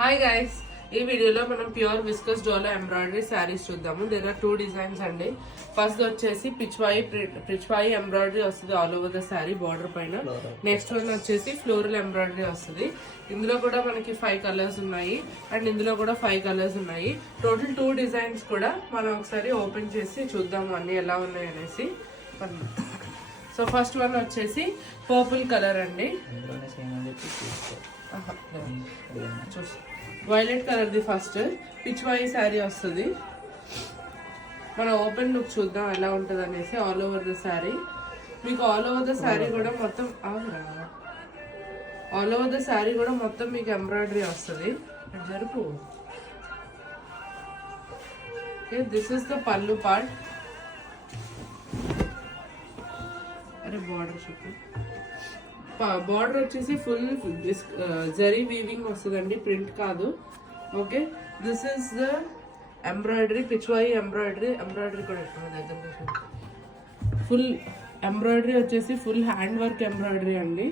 Hi guys, ఈ వీడియోలో మనం ప్యూర్ విస్కస్ డోలా ఎంబ్రాయిడరీ శారీస్ చూద్దాము. దేర్ ఆర్ 2 డిజైన్స్ అండి. ఫస్ట్ వచ్చేసి పిచ్వాయి ఎంబ్రాయిడరీ వస్తుంది ఆల్ ఓవర్ ద శారీ బార్డర్ పైన. నెక్స్ట్ వన్ వచ్చేసి ఫ్లోరల్ ఎంబ్రాయిడరీ వస్తుంది. ఇందులో కూడా మనకి 5 కలర్స్ ఉన్నాయి అండ్ ఇందులో కూడా 5 కలర్స్ ఉన్నాయి. టోటల్ 2 డిజైన్స్ కూడా మనం ఒకసారి ఓపెన్ చేసి చూద్దాము అన్ని ఎలా ఉన్నాయి అనేసి. సో ఫస్ట్ వన్ వచ్చేసి పర్పుల్ కలర్ అండి. Violet colour the first Pichwai శారీ వస్తుంది. మనం ఓపెన్ లుక్ చూద్దాం ఎలా ఉంటుంది అనేసి. ఆల్ ఓవర్ ద శారీ మీకు ఆల్ ఓవర్ ద శారీ కూడా మొత్తం మీకు ఎంబ్రాయిడరీ వస్తుంది. జరుపు. దిస్ ఇస్ ద పల్లు పార్ట్. అరే బార్డర్ చూపి. బార్డర్ వచ్చేసి ఫుల్ జరీ వీవింగ్ వస్తుందండి, ప్రింట్ కాదు. Okay, this is the embroidery, Pichwai ఎంబ్రాయిడరీ కూడా దగ్గర ఫుల్ ఎంబ్రాయిడరీ వచ్చేసి ఫుల్ హ్యాండ్ వర్క్ ఎంబ్రాయిడరీ అండి.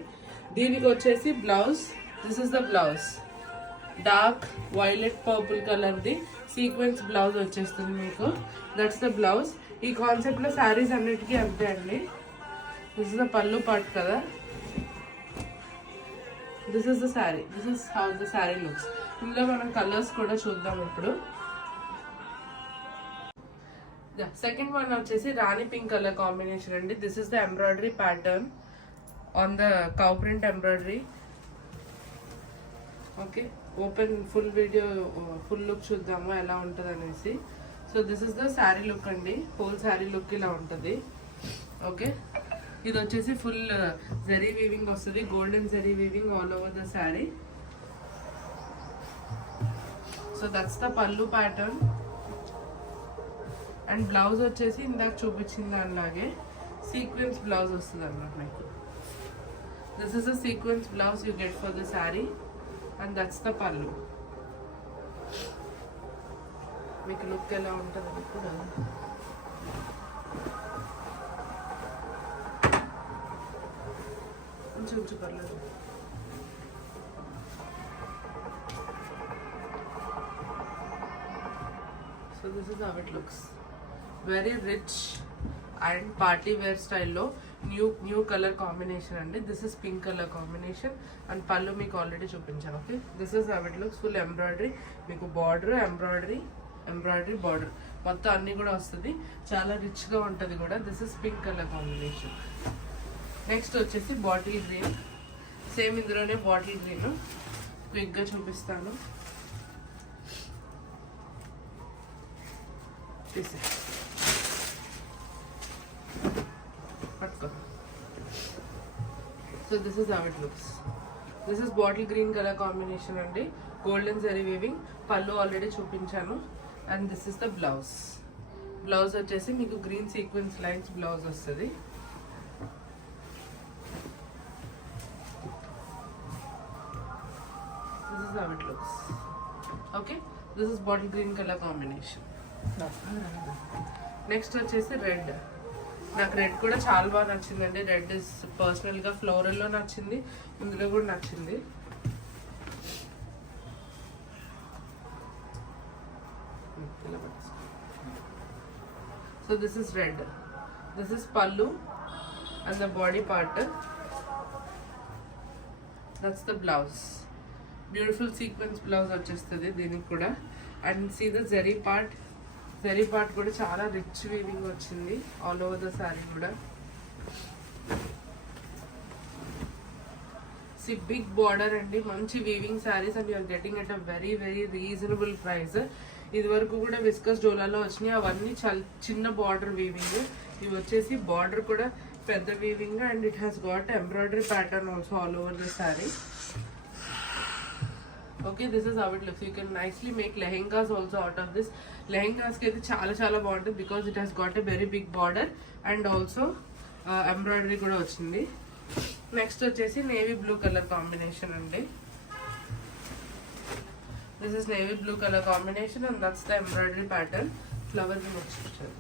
దీనికి వచ్చేసి blouse. This is the blouse, dark violet purple కలర్ది సీక్వెన్స్ బ్లౌజ్ వచ్చేస్తుంది మీకు. That's the blouse. ఈ కాన్సెప్ట్లో శారీస్ అన్నిటికీ అంతే అండి. దిస్ ఇస్ ద పల్లు పార్ట్ కదా. This is the sari. This is how the sari లుక్స్. ఇందులో మనం కలర్స్ కూడా చూద్దాం ఇప్పుడు. సెకండ్ వన్ వచ్చేసి రాణి పింక్ కలర్ కాంబినేషన్ అండి. This is the embroidery pattern on the cow print embroidery. Okay, open full video full look చూద్దాము ఎలా ఉంటుంది అనేసి. So this is the sari లుక్ అండి. హోల్ శారీ లుక్ ఇలా ఉంటుంది. ఓకే, ఇది వచ్చేసి ఫుల్ జరీ వీవింగ్ వస్తుంది, గోల్డెన్ zari weaving all over the sari. So that's the పల్లు ప్యాటర్న్. అండ్ బ్లౌజ్ వచ్చేసి ఇందాక చూపించిన దానిలాగే సీక్వెన్స్ బ్లౌజ్ వస్తుంది అన్నమాట మీకు. This is the sequence blouse you get for the sari and that's the pallu. మీకు లుక్ ఎలా ఉంటుంది ఇప్పుడు. కొంచెం పర్లేదు. So this is how it looks. Very rich and party wear స్టైల్లో న్యూ కలర్ కాంబినేషన్ అండి. This is pink colour combination and pallu మీకు already చూపించాను. Okay, this is how it looks. Full embroidery మీకు, బార్డర్ ఎంబ్రాయిడరీ బార్డర్ మొత్తం అన్నీ కూడా వస్తుంది. చాలా రిచ్గా ఉంటుంది కూడా. This is pink colour combination. Next వచ్చేసి బాటిల్ గ్రీన్. సేమ్ ఇందులోనే బాటిల్ గ్రీన్ క్విక్గా చూపిస్తాను. పట్టుకో. So this is how it looks. This is bottle green colour combination అండి. Golden zari weaving. పళ్ళు ఆల్రెడీ చూపించాను. And this is the blouse. Blouse వచ్చేసి మీకు గ్రీన్ సీక్వెన్స్ లైన్స్ బ్లౌజ్ వస్తుంది. This is how it looks. Okay, this is bottle green color combination. Next వచ్చేసి రెడ్. నాకు రెడ్ కూడా చాలా బాగా నచ్చిందండి. రెడ్ ఇస్ పర్సనల్గా ఫ్లోరల్లో నచ్చింది, ఇందులో కూడా నచ్చింది. So this is red. This is pallu and the body part. That's the blouse. Beautiful sequence blouse వచ్చేస్తుంది దీనికి కూడా. And see the zari part కూడా చాలా రిచ్ వీవింగ్ వచ్చింది ఆల్ ఓవర్ ద శారీ కూడా. సి బిగ్ బార్డర్ అండి, మంచి వీవింగ్ saris and you are getting at a very very reasonable price. ఇది వరకు కూడా విస్కస్ డోలాలో వచ్చినాయి, అవన్నీ చిన్న బార్డర్ వీవింగ్. ఇవి వచ్చేసి బార్డర్ కూడా పెద్ద weaving and it has got embroidery pattern also all over the sari. Okay, this is how it looks. You can nicely make lehengas also out of this. Lehengas ki చాలా బాగుంటుంది because it has got a very big border and also embroidery కూడా వచ్చింది. నెక్స్ట్ వచ్చేసి navy blue colour combination అండి. This is navy blue color combination and that's the embroidery pattern. Flower కి వచ్చేసారు.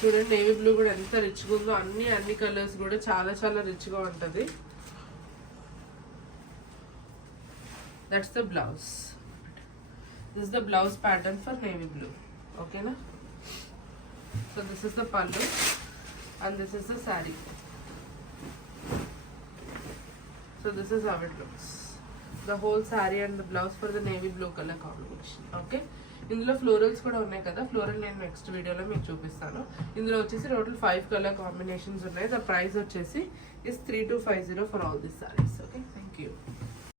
చూడండి navy blue కూడా ఎంత రిచ్గా ఉందో, అన్ని కలర్స్ కూడా చాలా చాలా రిచ్గా ఉంటుంది. That's the blouse. This is the blouse pattern for navy blue. ఓకేనా? సో దిస్ ఇస్ ద పల్లు and this is the saree. So this is how it looks. The whole saree and the blouse for the navy blue color combination. Okay. ఇందులో ఫ్లోరల్స్ కూడా ఉన్నాయి కదా, ఫ్లోరల్ నేను నెక్స్ట్ వీడియోలో మీకు చూపిస్తాను. ఇందులో వచ్చేసి టోటల్ 5 కలర్ కాంబినేషన్స్ ఉన్నాయి. ద ప్రైస్ వచ్చేసి is 3250 for all these sarees. Okay, thank you.